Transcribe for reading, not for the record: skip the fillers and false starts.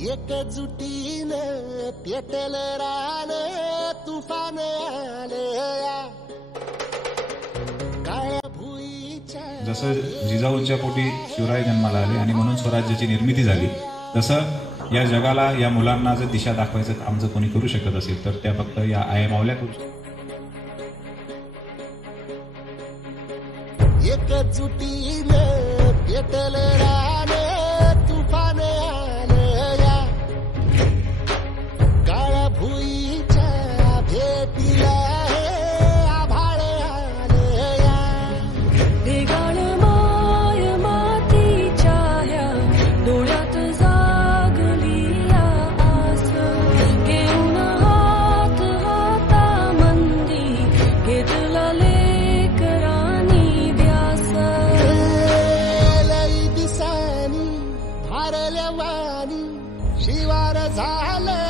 एकजुटीने पेटल रान तुफान आलया काळ्या भुईच्या. जसं जिजाऊंच्या पोटी शिवराय जन्माला आले आणि म्हणून स्वराज्याची निर्मिती झाली, तसं या जगाला, या मुलांना जर दिशा दाखवायचं काम जर कोणी करू शकत असेल तर त्या फक्त या आया माऊल्या करू शकतात. एकजुटीने पेटल रान तुफान आलया काळ्या भुईच्या भेटीला आभाळ आलया. भेगाण माय मातीच्या ह्या डोळ्यात जागली या आस घेऊन हात हातामंदी घेतला लेकरांनी ध्यास. लई दिसानी भारल्या वाणी शिवार झालं